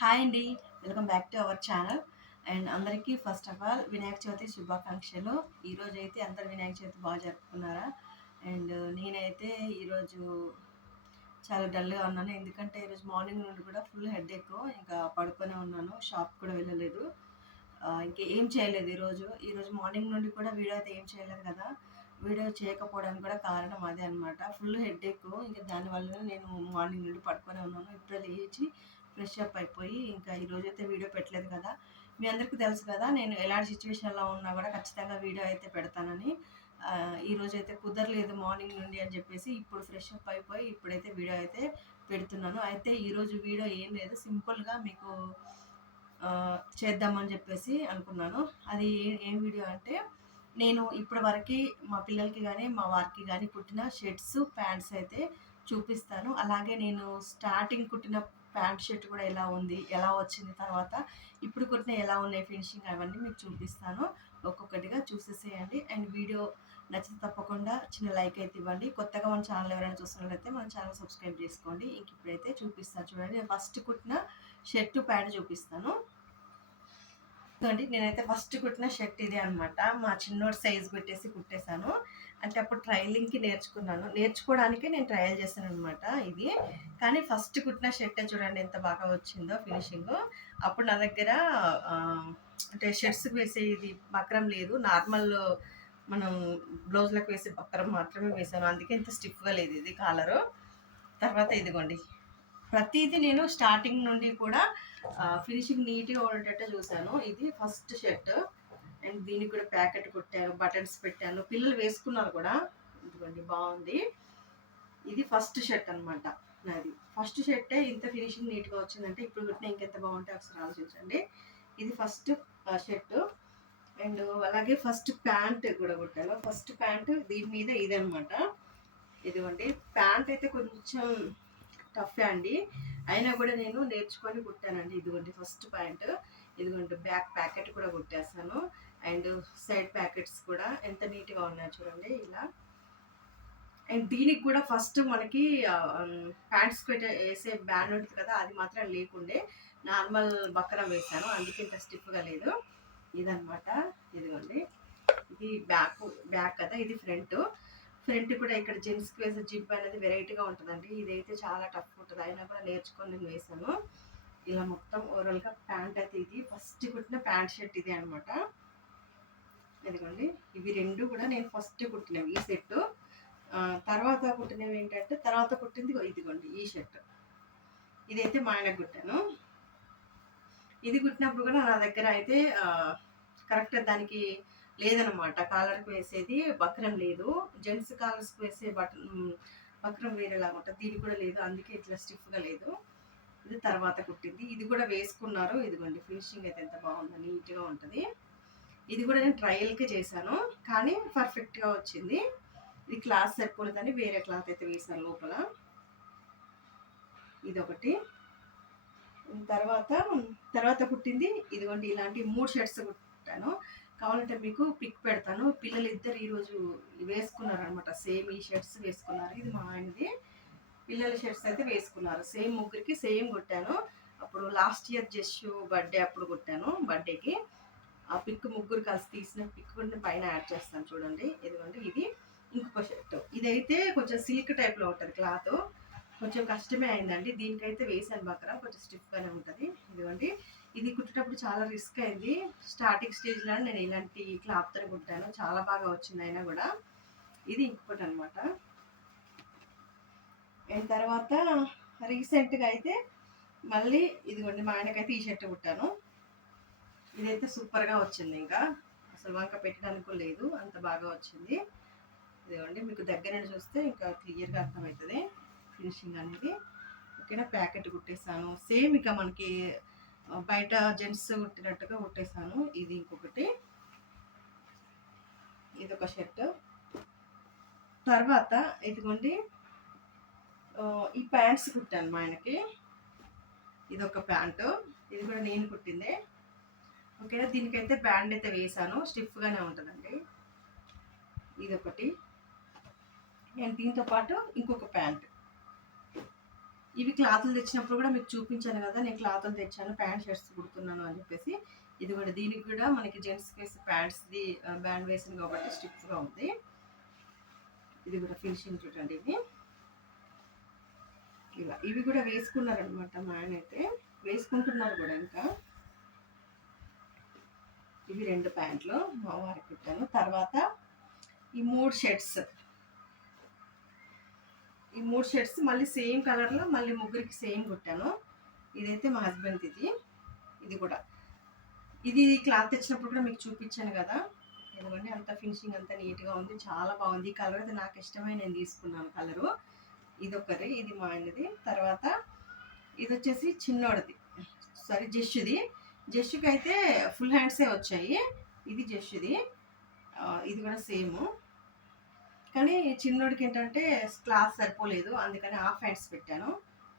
Hi అండి. Welcome back to our channel. And అందరికీ first of all Vinayaka Chavithi శుభాకాంక్షలు. ఈరోజు అయితే అందరు వినాయక చవితి బాగా జరుపుకున్నారా? అండ్ నేనైతే ఈరోజు చాలా డల్గా ఉన్నాను. ఎందుకంటే ఈరోజు మార్నింగ్ నుండి కూడా ఫుల్ హెడ్ ఎక్కువ ఇంకా పడుకొనే ఉన్నాను. షాప్ కూడా వెళ్ళలేదు. ఇంకా ఏం చేయలేదు ఈరోజు ఈరోజు మార్నింగ్ నుండి కూడా వీడియో అయితే ఏం చేయలేదు కదా. వీడియో చేయకపోవడానికి కూడా కారణం అదే అనమాట ఫుల్ హెడ్ ఎక్కువ ఇంకా దానివల్ల నేను మార్నింగ్ నుండి పడుకునే ఉన్నాను. ఇప్పుడు లేచి ఫ్రెష్ అప్ అయిపోయి ఇంకా ఈరోజైతే వీడియో పెట్టలేదు కదా. మీ అందరికీ తెలుసు కదా నేను ఎలాంటి సిచ్యువేషన్లో ఉన్నా కూడా ఖచ్చితంగా వీడియో అయితే పెడతానని. ఈరోజు అయితే కుదరలేదు మార్నింగ్ నుండి అని చెప్పేసి ఇప్పుడు ఫ్రెష్ అప్ అయిపోయి ఇప్పుడైతే వీడియో అయితే పెడుతున్నాను. అయితే ఈరోజు వీడియో ఏం లేదు సింపుల్గా మీకు చేద్దామని చెప్పేసి అనుకున్నాను. అది ఏ- ఏం వీడియో అంటే నేను ఇప్పటి వరకు మా పిల్లలకి కానీ మా వారికి కానీ కుట్టిన షర్ట్స్ ప్యాంట్స్ అయితే చూపిస్తాను. అలాగే నేను స్టార్టింగ్ కుట్టిన ప్యాంట్ షర్ట్ కూడా ఎలా ఉంది ఎలా వచ్చింది తర్వాత ఇప్పుడు కుట్టిన ఎలా ఉన్నాయి ఫినిషింగ్ అవన్నీ మీకు చూపిస్తాను. ఒక్కొక్కటిగా చూసేసేయండి. అండ్ వీడియో నచ్చితే తప్పకుండా చిన్న లైక్ అయితే ఇవ్వండి. కొత్తగా మన ఛానల్ ఎవరైనా చూస్తున్నట్లయితే మన ఛానల్ సబ్స్క్రైబ్ చేసుకోండి. ఇంక ఇప్పుడైతే చూపిస్తాను చూడండి. నేను ఫస్ట్ కుట్టిన షర్టు ప్యాంట్ చూపిస్తాను. చూడండి నేనైతే ఫస్ట్ కుట్టిన షర్ట్ ఇదే అనమాట మా చిన్నోడు సైజ్ పెట్టేసి కుట్టేశాను. అంటే అప్పుడు ట్రైలింగ్కి నేర్చుకున్నాను. నేర్చుకోవడానికి నేను ట్రయల్ చేశాను అనమాట ఇది. కానీ ఫస్ట్ కుట్టిన షర్ట్ చూడండి ఎంత బాగా వచ్చిందో ఫినిషింగ్ అప్పుడు నా దగ్గర అంటే షర్ట్స్కి వేసే ఇది బక్రం లేదు. నార్మల్ మనం బ్లౌజ్లకు వేసే బక్రం మాత్రమే వేసాను అందుకే ఇంత స్టిఫ్గా లేదు ఇది కాలరు తర్వాత ఇదిగోండి. ప్రతిదీ నేను స్టార్టింగ్ నుండి కూడా ఫినిషింగ్ నీట్గా ఉండేటట్టు చూశాను ఇది ఫస్ట్ షర్ట్. అండ్ దీనికి కూడా ప్యాకెట్ కొట్టాను బటన్స్ పెట్టాను. పిల్లలు వేసుకున్నారు కూడా. ఇదిగోండి బాగుంది. ఇది ఫస్ట్ షర్ట్ అనమాట నాది. ఫస్ట్ షర్టే ఇంత ఫినిషింగ్ నీట్గా వచ్చిందంటే ఇప్పుడు కుట్టిన ఇంకెంత బాగుంటే ఒకసారి ఆలోచించండి. ఇది ఫస్ట్ షర్ట్. అండ్ అలాగే ఫస్ట్ ప్యాంట్ కూడా కుట్టాను. ఫస్ట్ ప్యాంట్ దీని మీద ఇదనమాట ఇదిగోండి ప్యాంట్ అయితే కొంచెం టఫే అండి. అయినా కూడా నేను నేర్చుకొని కుట్టానండి. ఇదిగోండి ఫస్ట్ పాయింట్. ఇదిగోండి బ్యాక్ ప్యాకెట్ కూడా కుట్టేస్తాను అండ్ సైడ్ ప్యాకెట్స్ కూడా ఎంత నీట్గా ఉన్నాయి చూడండి ఇలా. అండ్ దీనికి కూడా ఫస్ట్ మనకి ప్యాంట్స్ వేసే బ్యాండ్ ఉంటుంది కదా అది మాత్రం లేకుండే నార్మల్ బక్రం వేసాను. అందుకే ఇంత స్టిఫ్గా లేదు. ఇదనమాట ఇదిగోండి. ఇది బ్యాక్ బ్యాక్ కదా ఇది ఫ్రంట్. ఫ్రంట్ కూడా ఇక్కడ జెంట్స్కి వేసే జిప్ అనేది వెరైటీగా ఉంటుందండి. ఇదైతే చాలా టఫ్ ఉంటుంది. అయినా కూడా నేర్చుకొని నేను వేసాను. ఇలా మొత్తం ఓవరాల్గా ప్యాంట్ అయితే ఇది. ఫస్ట్ కుట్టిన ప్యాంట్ షర్ట్ ఇది అనమాట ఇదిగోండి. ఇవి రెండు కూడా నేను ఫస్ట్ కుట్టినవి ఈ సెట్ తర్వాత కుట్టినవి ఏంటంటే తర్వాత కుట్టింది ఇదిగోండి ఈ షర్ట్. ఇదైతే మా ఆయనకు కుట్టాను. ఇది కుట్టినప్పుడు కూడా నా దగ్గర అయితే కరెక్ట్ దానికి లేదనమాట కాలర్కి వేసేది బక్రం లేదు. జెంట్స్ కాలర్స్కి వేసే బటన్ బక్రం వేరేలాగా ఉంటుంది దీని కూడా లేదు. అందుకే ఇట్లా స్టిఫ్గా లేదు. ఇది తర్వాత కుట్టింది. ఇది కూడా వేసుకున్నారు. ఇదిగోండి ఫినిషింగ్ అయితే ఎంత బాగుందో నీట్గా ఉంటుంది. ఇది కూడా నేను ట్రయల్కి చేశాను. కానీ పర్ఫెక్ట్గా వచ్చింది. ఇది క్లాత్ సరిపోలేదని వేరే క్లాత్ అయితే వేసాను లోపల. ఇది ఒకటి తర్వాత తర్వాత కుట్టింది. ఇదిగోండి ఇలాంటి మూడు షర్ట్స్ కుట్టాను. కావాలంటే మీకు పిక్ పెడతాను. పిల్లలు ఇద్దరు ఈరోజు వేసుకున్నారు అనమాట సేమ్ ఈ షర్ట్స్ వేసుకున్నారు. ఇది మా ఆయనది. పిల్లల షర్ట్స్ అయితే వేసుకున్నారు. సేమ్ ముగ్గురికి సేమ్ కొట్టాను. అప్పుడు లాస్ట్ ఇయర్ జస్ట్ బర్త్డే అప్పుడు కొట్టాను బర్త్డేకి ఆ పిక్ ముగ్గురు కలిసి తీసిన పిక్ కూడా పైన యాడ్ చేస్తాను చూడండి. ఎందుకంటే ఇది ఇంకొక షర్ట్ ఇదైతే కొంచెం సిల్క్ టైప్లో ఉంటుంది క్లాత్ కొంచెం కష్టమే అయిందండి. దీనికైతే వేసాను బకరా కొంచెం స్టిఫ్గానే ఉంటుంది. ఇదిగోండి. ఇది కుట్టేటప్పుడు చాలా రిస్క్ అయింది. స్టార్టింగ్ స్టేజ్లో నేను ఇలాంటి క్లాప్తో కుట్టాను. చాలా బాగా వచ్చింది అయినా కూడా. ఇది ఇంకొకటి అనమాట తర్వాత రీసెంట్గా అయితే మళ్ళీ ఇదిగోండి మా ఆయనకైతే ఈ షర్ట్ కుట్టాను. ఇదైతే సూపర్గా వచ్చింది ఇంకా. అసలు వంక పెట్టడానికి లేదు. అంత బాగా వచ్చింది. ఇదిగోండి మీకు దగ్గర నుండి చూస్తే ఇంకా క్లియర్గా అర్థమవుతుంది. ఫినిషింగ్ అనేది. ఓకేనా? ప్యాకెట్ కుట్టేసాను. సేమ్ ఇక మనకి బయట జెంట్స్ కుట్టినట్టుగా కుట్టేసాను. ఇది ఇంకొకటి. ఇది ఒక షర్ట్. తర్వాత ఇదిగోండి ఈ ప్యాంట్స్ కుట్టాను మా ఆయనకి. ఇది ఒక ప్యాంటు. ఇది కూడా నేను కుట్టిందే. ఓకేనా? దీనికైతే బ్యాండ్ అయితే వేసాను. స్టిఫ్గానే ఉంటుందండి. ఇది ఒకటి. అండ్ దీంతో పాటు ఇంకొక ప్యాంట్. ఇవి క్లాతులు తెచ్చినప్పుడు కూడా మీకు చూపించాను కదా నేను క్లాతులు తెచ్చాను ప్యాంట్ షర్ట్స్ కుడుతున్నాను అని చెప్పేసి. ఇది కూడా దీనికి కూడా మనకి జెంట్స్ వేసి ప్యాంట్స్ది బ్యాండ్ వేసింది కాబట్టి స్టిఫ్గా ఉంది. ఇది కూడా ఫినిషింగ్ చూడండి ఇవి. ఇలా ఇవి కూడా వేసుకున్నారనమాట మా ఆయన అయితే. వేసుకుంటున్నారు కూడా ఇంకా. ఇవి రెండు ప్యాంట్లు మా వారికి కుట్టాను తర్వాత ఈ మూడు షర్ట్స్ ఈ మూడు షర్ట్స్ మళ్ళీ సేమ్ కలర్లో మళ్ళీ ముగ్గురికి సేమ్ కుట్టాను. ఇదైతే మా హస్బెండ్ ఇది ఇది కూడా. ఇది క్లాత్ తెచ్చినప్పుడు కూడా మీకు చూపించాను కదా. ఎందుకంటే అంత ఫినిషింగ్ అంత నీట్గా ఉంది. చాలా బాగుంది. ఈ కలర్ అయితే నాకు ఇష్టమై నేను తీసుకున్నాను కలరు ఇది ఒకరి ఇది మా ఆయనది. తర్వాత ఇది వచ్చేసి చిన్నోడిది. సారీ జస్ట్ది జస్ట్కి అయితే ఫుల్ హ్యాండ్సే వచ్చాయి. ఇది జస్ట్ది ఇది కూడా సేమ్ కానీ చిన్నోడికి ఏంటంటే క్లాత్ సరిపోలేదు. అందుకని హాఫ్ హ్యాండ్స్ పెట్టాను.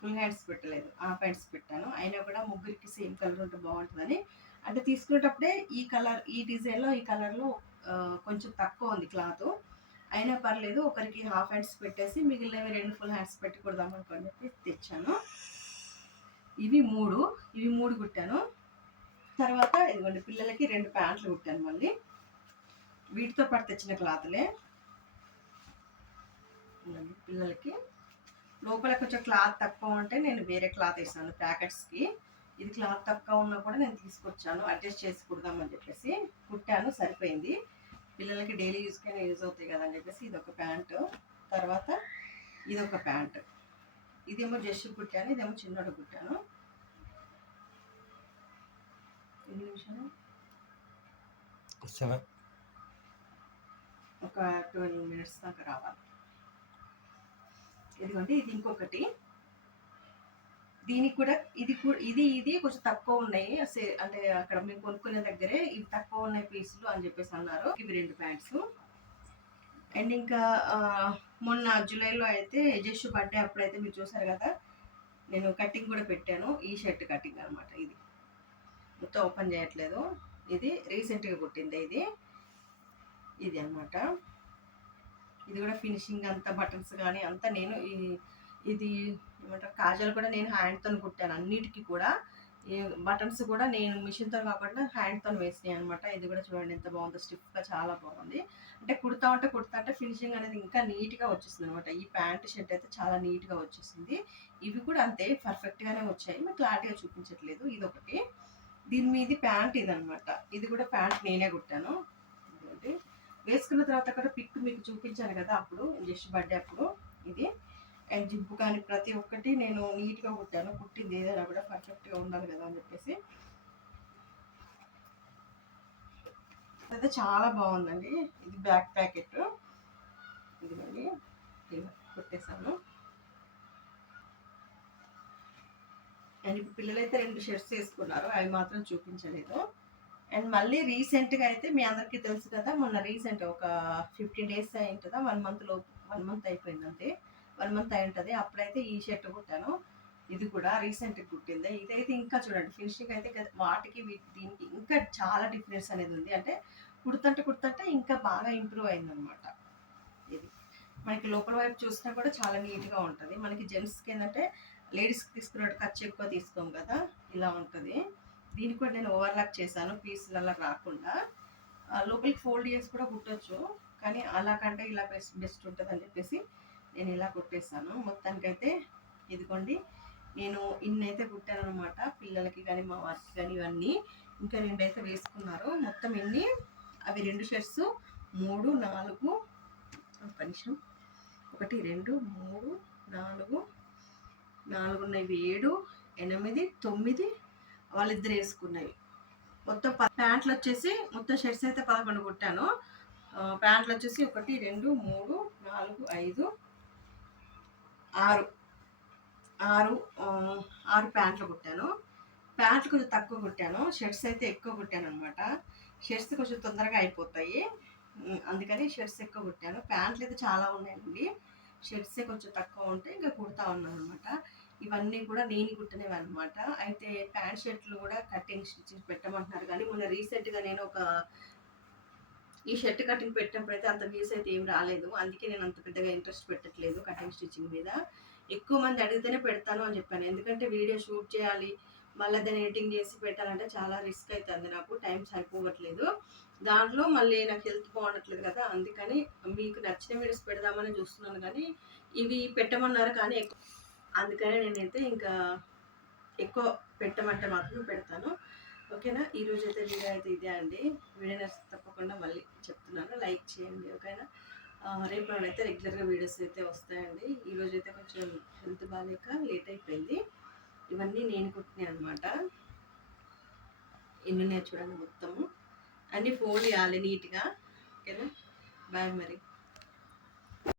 ఫుల్ హ్యాండ్స్ పెట్టలేదు. హాఫ్ హ్యాండ్స్ పెట్టాను. అయినా కూడా ముగ్గురికి సేమ్ కలర్ ఉంటే బాగుంటుందని. అంటే తీసుకునేటప్పుడే ఈ కలర్ ఈ డిజైన్లో ఈ కలర్లో కొంచెం తక్కువ ఉంది క్లాత్. అయినా పర్లేదు ఒకరికి హాఫ్ హ్యాండ్స్ పెట్టేసి మిగిలినవి రెండు ఫుల్ హ్యాండ్స్ పెట్టుకుడదాం అనుకోని చెప్పి తెచ్చాను. ఇవి మూడు. ఇవి మూడు కుట్టాను. తర్వాత ఇదిగోండి పిల్లలకి రెండు ప్యాంట్లు కుట్టాను మళ్ళీ. వీటితో పాటు తెచ్చిన క్లాత్లే. పిల్లలకి. లోపల కొంచెం క్లాత్ తక్కువ ఉంటే నేను వేరే క్లాత్ వేసాను ప్యాకెట్స్కి. ఇది క్లాత్ తక్కువ ఉన్నా కూడా నేను తీసుకొచ్చాను. అడ్జస్ట్ చేసి కుడదామని చెప్పేసి కుట్టాను సరిపోయింది. పిల్లలకి డైలీ యూస్కైనా యూజ్ అవుతాయి కదా అని చెప్పేసి ఇది ఒక ప్యాంటు. తర్వాత ఇది ఒక ప్యాంట్. ఇదేమో జస్ట్ కుట్టాను ఇదేమో చిన్నోడు కుట్టాను. ఎన్ని నిమిషాలు? ఒక ట్వెల్వ్ మినిట్స్ దాకా రావాలి. ఇదిగోండి ఇది ఇంకొకటి. దీనికి కూడా ఇది ఇది ఇది కొంచెం తక్కువ ఉన్నాయి. అంటే అక్కడ మేము కొనుక్కునే దగ్గరే ఇవి తక్కువ ఉన్నాయి పీసులు అని చెప్పేసి అన్నారు. ఇవి రెండు ప్యాంట్స్. అండ్ ఇంకా మొన్న జూలైలో అయితే జస్ట్ బర్త్డే అప్పుడైతే మీరు చూసారు కదా నేను కటింగ్ కూడా పెట్టాను. ఈ షర్ట్ కటింగ్ అనమాట ఇది. మొత్తం ఓపెన్ చేయట్లేదు. ఇది రీసెంట్గా కుట్టింది ఇది. ఇది అన్నమాట. ఇది కూడా ఫినిషింగ్ అంతా బటన్స్ కానీ అంతా నేను ఈ ఇది ఏమంటారు కాజల్ కూడా నేను హ్యాండ్తో కుట్టాను. అన్నిటికీ కూడా ఈ బటన్స్ కూడా నేను మిషన్తో కాకుండా హ్యాండ్తో వేసినాయి అనమాట ఇది కూడా చూడండి ఎంత బాగుందో స్టిఫ్గా చాలా బాగుంది. అంటే కుడతా ఉంటే కుడతా అంటే ఫినిషింగ్ అనేది ఇంకా నీట్గా వచ్చేస్తుంది అనమాట ఈ ప్యాంట్ షర్ట్ అయితే చాలా నీట్గా వచ్చేసింది. ఇవి కూడా అంతే పర్ఫెక్ట్గానే వచ్చాయి. మేము క్లారిటీగా చూపించట్లేదు. ఇది ఒకటి దీని మీది ప్యాంట్ ఇది అనమాట ఇది కూడా ప్యాంట్ నేనే కుట్టాను. వేసుకున్న తర్వాత కూడా పిక్ మీకు చూపించాను కదా అప్పుడు జస్ట్ బర్త్డే అప్పుడు. ఇది. అండ్ జిబ్బు కానీ ప్రతి ఒక్కటి నేను నీట్గా కుట్టాను. కుట్టింది ఏదైనా కూడా పర్ఫెక్ట్గా ఉండాలి కదా అని చెప్పేసి. అయితే చాలా బాగుందండి. ఇది బ్యాక్ ప్యాకెట్. ఇదిగోండి. మళ్ళీ కుట్టేసాను అండ్ ఇప్పుడు పిల్లలైతే రెండు షర్ట్స్ వేసుకున్నారు. అవి మాత్రం చూపించలేదు. అండ్ మళ్ళీ రీసెంట్గా అయితే మీ అందరికీ తెలుసు కదా మొన్న రీసెంట్ ఒక ఫిఫ్టీన్ డేస్ అయి ఉంటుందా? వన్ మంత్ వన్ మంత్ అయిపోయింది అంతే. వన్ మంత్ అయి ఉంటుంది. అప్పుడైతే ఈ షర్ట్ కుట్టాను. ఇది కూడా రీసెంట్గా కుట్టింది. ఇదైతే ఇంకా చూడండి ఫినిషింగ్ అయితే వాటికి దీనికి ఇంకా చాలా డిఫరెన్స్ అనేది ఉంది. అంటే కుడుతుంటే కుడుతుంటే ఇంకా బాగా ఇంప్రూవ్ అయిందనమాట ఇది. మనకి లోపల వైపు చూసినా కూడా చాలా నీట్గా ఉంటుంది. మనకి జెంట్స్కి ఏంటంటే లేడీస్కి తీసుకున్నట్టు ఖర్చు ఎక్కువ తీసుకోం కదా ఇలా ఉంటుంది. దీనికి కూడా నేను ఓవర్లాక్ చేశాను పీసులలో రాకుండా. ఆ, లోపలికి ఫోల్డ్ చేసి కూడా కుట్టచ్చు కానీ అలా కంటే ఇలా బెస్ట్ బెస్ట్ ఉంటుంది అని చెప్పేసి నేను ఇలా కుట్టేస్తాను మొత్తానికైతే ఇదిగోండి నేను ఇన్నైతే కుట్టాను అనమాట పిల్లలకి కానీ మా వారికి కానీ ఇవన్నీ. ఇంకా రెండైతే వేసుకున్నారు. మొత్తం ఎన్ని? అవి రెండు షర్ట్స్ మూడు నాలుగు ఒక ఒకటి రెండు మూడు నాలుగు నాలుగున్నవి ఏడు ఎనిమిది తొమ్మిది వాళ్ళిద్దరు వేసుకున్నాయి. మొత్తం ప- ప్యాంట్లు వచ్చేసి మొత్తం షర్ట్స్ అయితే పదకొండు కుట్టాను. ప్యాంట్లు వచ్చేసి ఒకటి రెండు మూడు నాలుగు ఐదు ఆరు. ఆరు ఆరు ప్యాంట్లు కుట్టాను. ప్యాంట్లు కొంచెం తక్కువ కుట్టాను. షర్ట్స్ అయితే ఎక్కువ కుట్టాను అనమాట షర్ట్స్ కొంచెం తొందరగా అయిపోతాయి. అందుకని షర్ట్స్ ఎక్కువ కుట్టాను. ప్యాంట్లు అయితే చాలా ఉన్నాయండి. షర్ట్స్ కొంచెం తక్కువ ఉంటే ఇంకా కుడతా ఉన్నాను అనమాట ఇవన్నీ కూడా నేను కుట్టినవి అనమాట అయితే ప్యాంట్ షర్ట్లు కూడా కటింగ్ స్టిచ్చింగ్ పెట్టమంటున్నారు. కానీ మొన్న రీసెంట్గా నేను ఒక ఈ షర్ట్ కటింగ్ పెట్టినప్పుడు అయితే అంత వ్యూస్ అయితే ఏం రాలేదు. అందుకే నేను అంత పెద్దగా ఇంట్రెస్ట్ పెట్టట్లేదు కటింగ్ స్టిచ్చింగ్ మీద. ఎక్కువ మంది అడిగితేనే పెడతాను అని చెప్పాను. ఎందుకంటే వీడియో షూట్ చేయాలి మళ్ళీ దాన్ని ఎడిటింగ్ చేసి పెట్టాలంటే చాలా రిస్క్ అవుతుంది నాకు. టైం సరిపోవట్లేదు. దాంట్లో మళ్ళీ నాకు హెల్త్ బాగుండట్లేదు కదా అందుకని మీకు నచ్చిన వీడియోస్ పెడదామని చూస్తున్నాను. కానీ ఇవి పెట్టమన్నారు కానీ ఎక్కువ అందుకనే నేనైతే ఇంకా ఎక్కువ పెట్టమంటే మాత్రం పెడతాను. ఓకేనా? ఈరోజు అయితే వీడియో అయితే ఇదే అండి. వీడియో నచ్చితే తప్పకుండా మళ్ళీ చెప్తున్నాను. లైక్ చేయండి ఓకేనా? రేపు అయితే రెగ్యులర్గా వీడియోస్ అయితే వస్తాయండి. ఈరోజు అయితే కొంచెం హెల్త్ బాగాలేక లేట్ అయిపోయింది. ఇవన్నీ నేను కుట్టినాయి అనమాట ఎన్ని చూడండి మొత్తము. అన్నీ ఫోన్ చేయాలి నీట్గా. ఓకేనా? బాయ్ మరి.